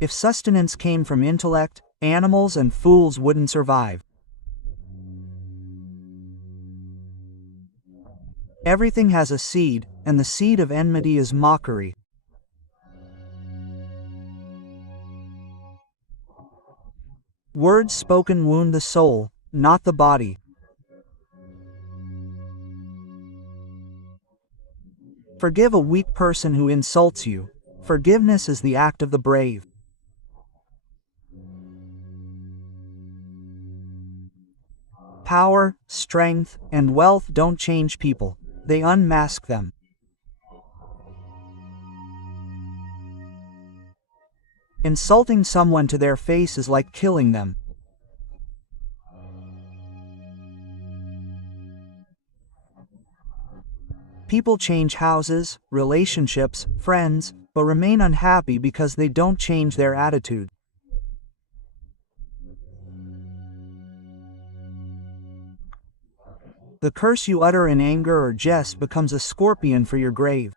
If sustenance came from intellect, animals and fools wouldn't survive. Everything has a seed, and the seed of enmity is mockery. Words spoken wound the soul, not the body. Forgive a weak person who insults you. Forgiveness is the act of the brave. Power, strength, and wealth don't change people. They unmask them. Insulting someone to their face is like killing them. People change houses, relationships, friends, but remain unhappy because they don't change their attitude. The curse you utter in anger or jest becomes a scorpion for your grave.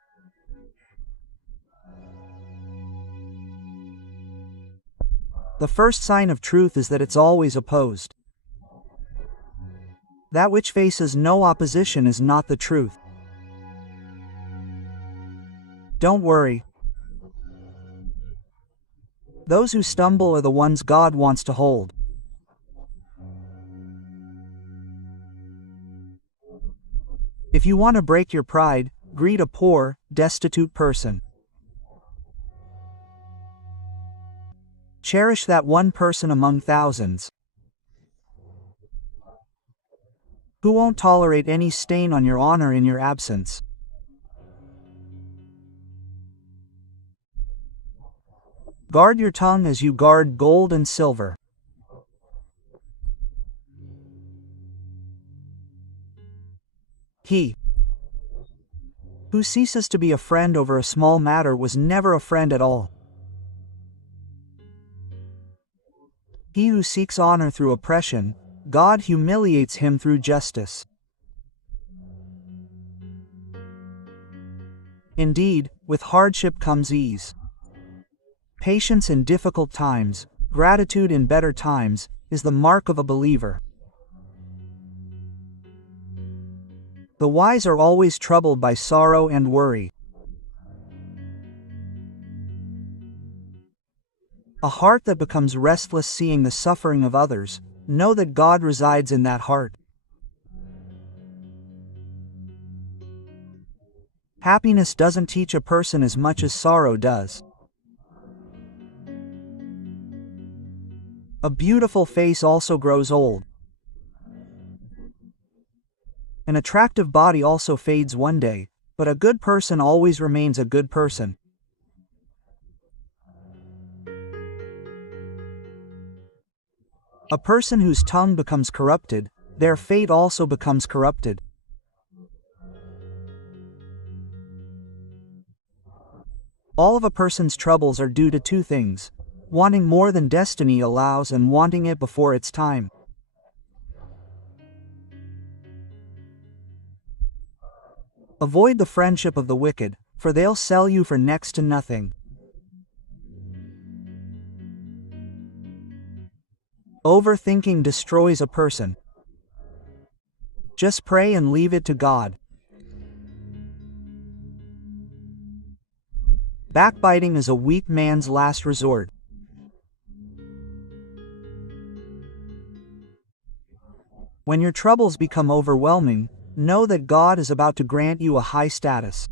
The first sign of truth is that it's always opposed. That which faces no opposition is not the truth. Don't worry. Those who stumble are the ones God wants to hold. If you want to break your pride, greet a poor, destitute person. Cherish that one person among thousands who won't tolerate any stain on your honor in your absence. Guard your tongue as you guard gold and silver. He who ceases to be a friend over a small matter was never a friend at all. He who seeks honor through oppression, God humiliates him through justice. Indeed, with hardship comes ease. Patience in difficult times, gratitude in better times, is the mark of a believer. The wise are always troubled by sorrow and worry. A heart that becomes restless seeing the suffering of others, know that God resides in that heart. Happiness doesn't teach a person as much as sorrow does. A beautiful face also grows old. An attractive body also fades one day, but a good person always remains a good person. A person whose tongue becomes corrupted, their fate also becomes corrupted. All of a person's troubles are due to two things: wanting more than destiny allows and wanting it before its time. Avoid the friendship of the wicked, for they'll sell you for next to nothing. Overthinking destroys a person. Just pray and leave it to God. Backbiting is a weak man's last resort. When your troubles become overwhelming, know that God is about to grant you a high status.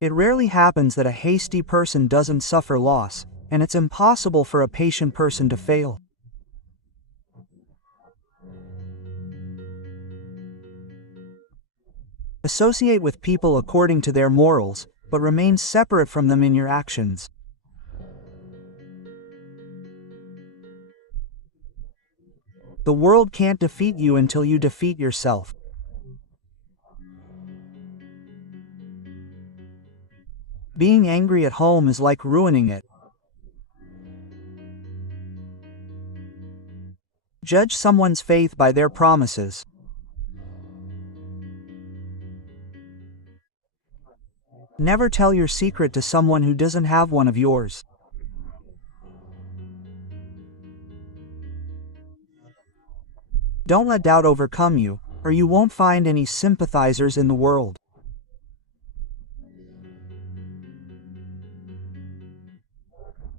It rarely happens that a hasty person doesn't suffer loss, and it's impossible for a patient person to fail. Associate with people according to their morals, but remain separate from them in your actions. The world can't defeat you until you defeat yourself. Being angry at home is like ruining it. Judge someone's faith by their promises. Never tell your secret to someone who doesn't have one of yours. Don't let doubt overcome you, or you won't find any sympathizers in the world.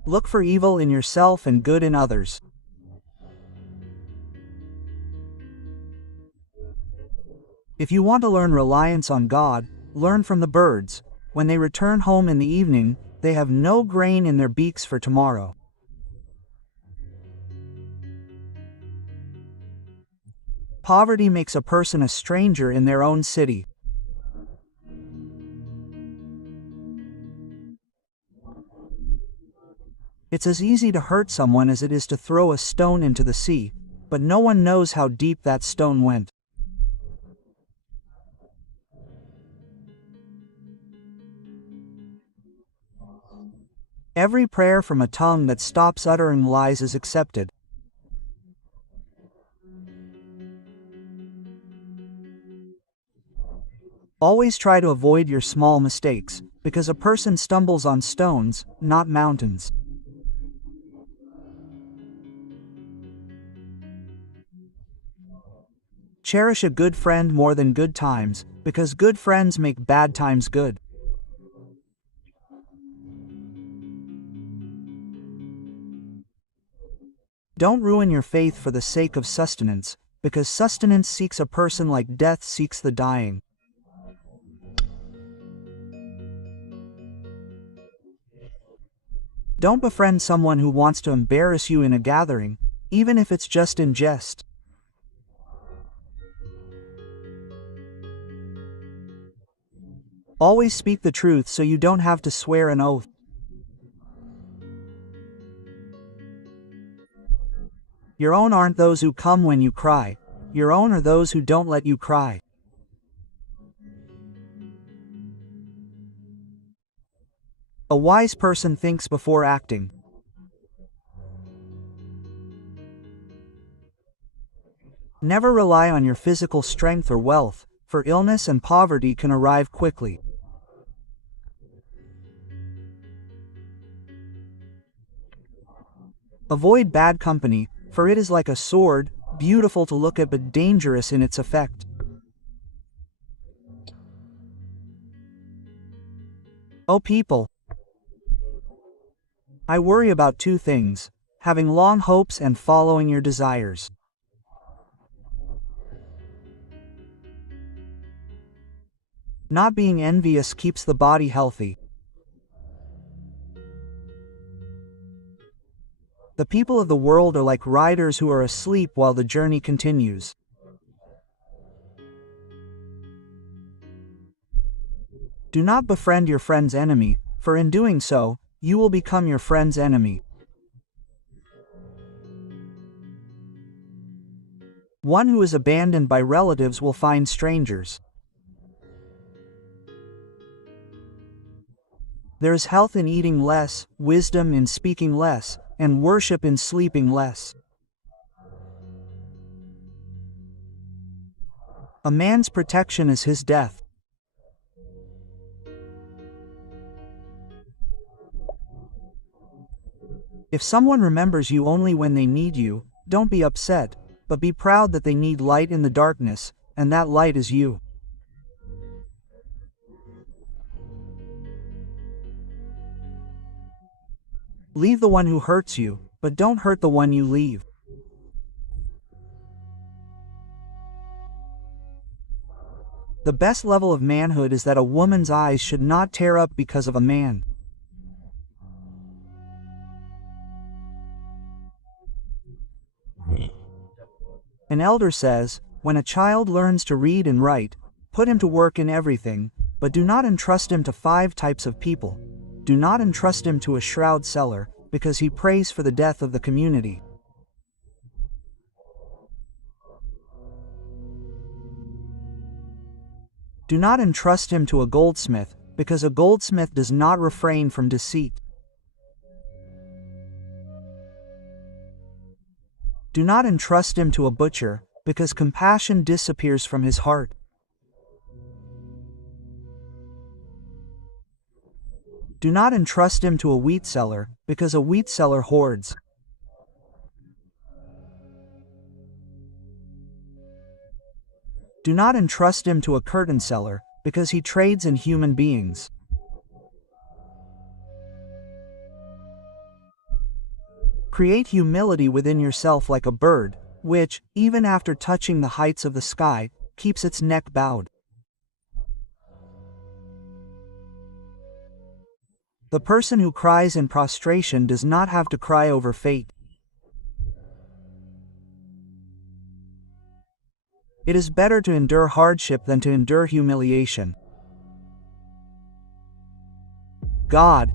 Look for evil in yourself and good in others. If you want to learn reliance on God, learn from the birds. When they return home in the evening, they have no grain in their beaks for tomorrow. Poverty makes a person a stranger in their own city. It's as easy to hurt someone as it is to throw a stone into the sea, but no one knows how deep that stone went. Every prayer from a tongue that stops uttering lies is accepted. Always try to avoid your small mistakes, because a person stumbles on stones, not mountains. Cherish a good friend more than good times, because good friends make bad times good. Don't ruin your faith for the sake of sustenance, because sustenance seeks a person like death seeks the dying. Don't befriend someone who wants to embarrass you in a gathering, even if it's just in jest. Always speak the truth so you don't have to swear an oath. Your own aren't those who come when you cry. Your own are those who don't let you cry. A wise person thinks before acting. Never rely on your physical strength or wealth, for illness and poverty can arrive quickly. Avoid bad company, for it is like a sword, beautiful to look at but dangerous in its effect. O people, I worry about two things: having long hopes and following your desires. Not being envious keeps the body healthy. The people of the world are like riders who are asleep while the journey continues. Do not befriend your friend's enemy, for in doing so, you will become your friend's enemy. One who is abandoned by relatives will find strangers. There is health in eating less, wisdom in speaking less, and worship in sleeping less. A man's protection is his death. If someone remembers you only when they need you, don't be upset, but be proud that they need light in the darkness, and that light is you. Leave the one who hurts you, but don't hurt the one you leave. The best level of manhood is that a woman's eyes should not tear up because of a man. An elder says, when a child learns to read and write, put him to work in everything, but do not entrust him to 5 types of people. Do not entrust him to a shroud seller, because he prays for the death of the community. Do not entrust him to a goldsmith, because a goldsmith does not refrain from deceit. Do not entrust him to a butcher, because compassion disappears from his heart. Do not entrust him to a wheat seller, because a wheat seller hoards. Do not entrust him to a curtain seller, because he trades in human beings. Create humility within yourself like a bird, which, even after touching the heights of the sky, keeps its neck bowed. The person who cries in prostration does not have to cry over fate. It is better to endure hardship than to endure humiliation. God,